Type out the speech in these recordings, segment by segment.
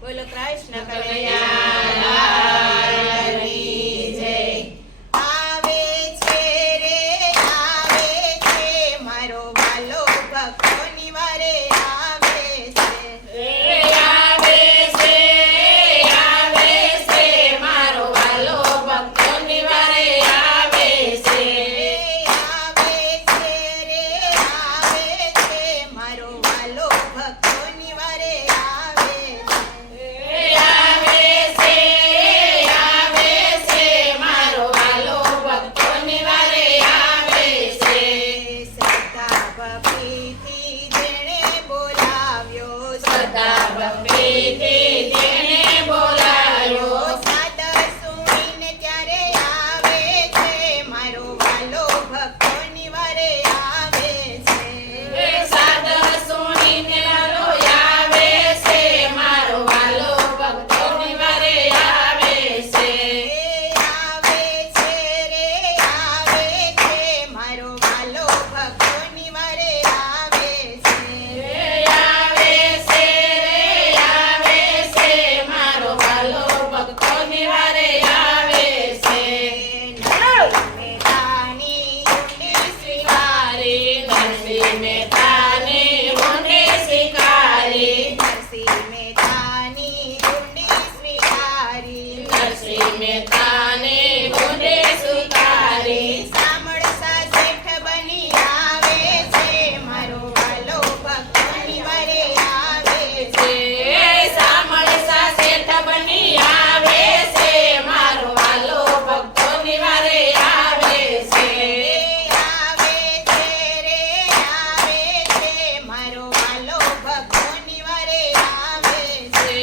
બોલો કૃષ્ણ કનૈયાની જય. આવે છે રે આવે છે મારો વાલો ભક્તોની વારે આવે છે. આવે છે મારો વાલો ભક્તોની વારે આવે છે. આવે છે રે આવે છે મારો વાલો ભક્તોની વારે આવે છે. આવે છે મારો વાલો ભક્તોની વારે આવે છે. શ્રદ્ધા ભક્તિથી જેણે બોલાવ્યો શ્રદ્ધા ભક્તિથી જેને બોલાયો સાદ સુણીને ત્યારે આવે છે મારો વાલો ભક્તોની વારે આવે છે. સાદ સુણીને વાલો આવે છે મારો વાલો ભક્તોની વારે આવે છે. આવે છે રે આવે છે મારો વાલો ભક્તોની વારે આવે છે. આવે છે મારો વાલો ભક્તોની વારે આવે છે. મેદાની ઊંડી સ્વીકારી નરસિંહ મહેતાની ઊંડી સ્વીકારી નરસિંહ મહેતાની ઊંડી સ્વીકારી નરસિંહ મહેતાની ઊંડી સ્વીકારી સામળસા શેઠ બની આવે છે મારો વાલો ભક્તોની વારે આવે છે. સામળસા શેઠ બની આવે છે મારો વાલો ભક્તોની વારે આવે છે. આવે છે રે આવે છે મારો વાલો ભક્તોની વારે આવે છે.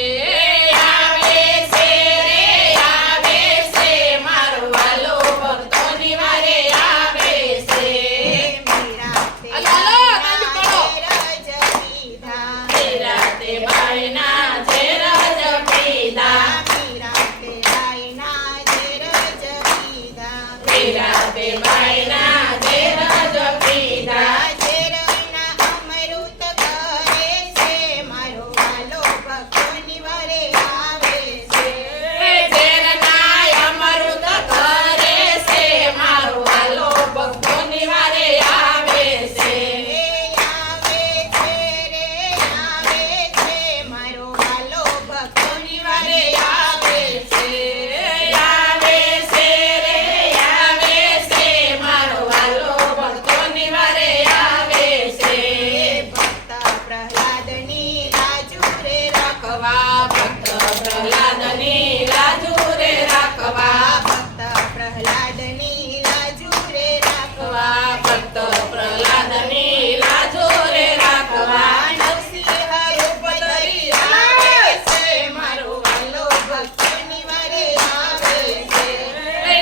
આવે છે મારો વાલો ભક્તોની વારે આવે છે. રાતે બાઈના ઝેર જ પીધા રાતે બાઈના ઝેર જ પીધા અમૃત કરે છે મારો વાલો ભક્તોની વારે આવે છે. ઝેરના અમૃત કરે છે મારો વાલો ભક્તોની વારે આવે છે. આવે છે રે આવે છે મારો વાલો ભક્તોની વારે આવે છે. આવે છે મારો વાલો ભક્તોની વારે આવે છે. ભક્ત પ્રહલાદની લાજુ રે રાખવા ભક્ત પ્રહલાદની લાજુ રે રાખવા ભક્ત પ્રહલાદની લાજુ રે રાખવા ભક્ત પ્રહલાદની લાજુ રે રાખવા નરસિંહ રૂપ ધરી આવે છે મારો વાલો ભક્તોની વારે આવે છે.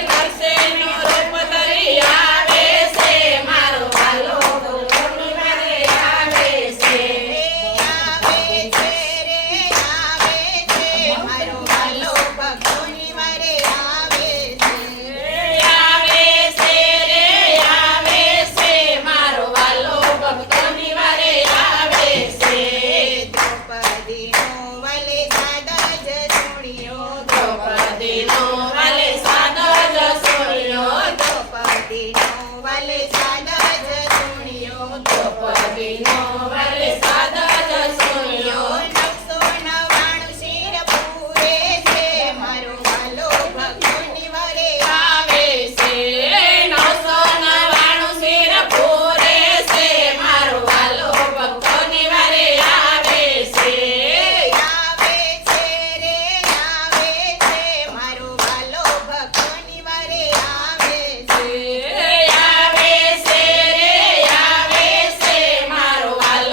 નરસિંહનું રૂપ ધરી આવે છે મારો વાલો ભક્તોની વારે આવે છે. આવે છે રે આવે છે મારો વાલો ભક્તોની વારે આવે છે. આવે છે મારો વાલો ભક્તોની વારે આવે છે. દ્રૌપદીનો વલે સાદા જ સુણ્યો દ્રૌપદીનો વાલે સાદો જ સુણ્યો દ્રૌપદીનો વલે સાદા જ સુણ્યો દ્રૌપદીનો વાલે સાદો જ સુણ્યો 999 શિર પૂરે છે મારો વાલો ભક્તોની વારે આવે છે. 999 શિર પૂરે છે મારો વાલો ભક્તોની વારે આવે છે. આવે છે રે આવે છે મારો વાલો ભક્તોની વારે આવે છે. આવે છે મારો વાલો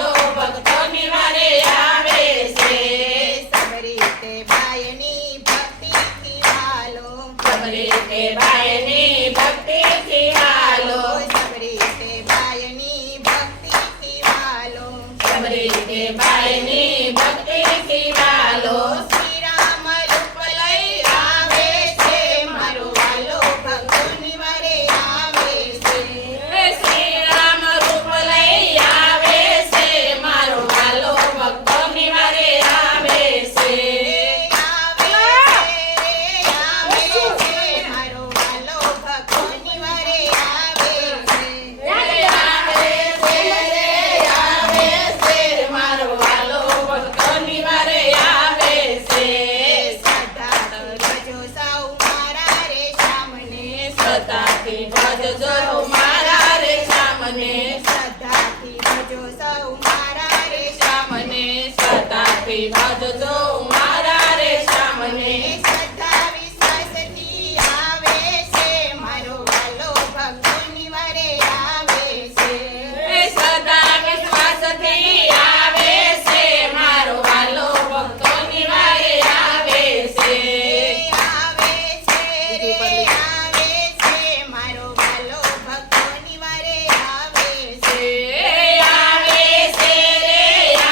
શ્રદ્ધાથી ભજજો મારા રે શ્યામને શ્રદ્ધાથી ભજો સૌ મારા રે શ્યામને શ્રદ્ધાથી ભજજો મારા રે શ્યામને શ્રદ્ધા વિશ્વાસથી આવે છે મારો વાલો ભક્તોની વરે આવે છે શ્રદ્ધા વિશ્વાસથી આવે છે મારો વાલો ભક્તોની વારે આવે છે આવે છે રે આવે છે મારો વાલો ભક્તોની વરે આવે છે આવે છે રે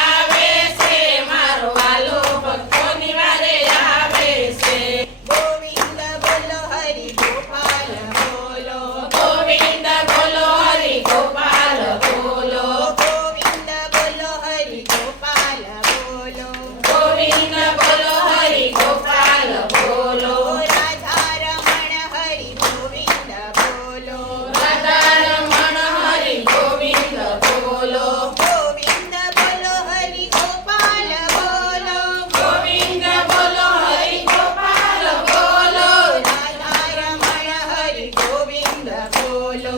આવે છે મારો વાલો ભક્તોની વારે આવે છે ગોવિંદ બોલો હરિ ગોપાલ બોલો ગોવિંદ બોલો હરિ ગોપાલ બોલો ગોવિંદ બોલો હરિ ગોપાલ બોલો ગોવિંદ બોલો હરિ ગોપાલ બોલો રાધા રમણ હરિ ગોવિંદ બોલો રાધા રમણ હરિ ગોવિંદ બોલો ગોવિંદ બોલો હરિ ગોપાલ બોલો ગોવિંદ બોલો હરિ ગોપાલ બોલો રાધા રમણ હરિ ગોવિંદ બોલો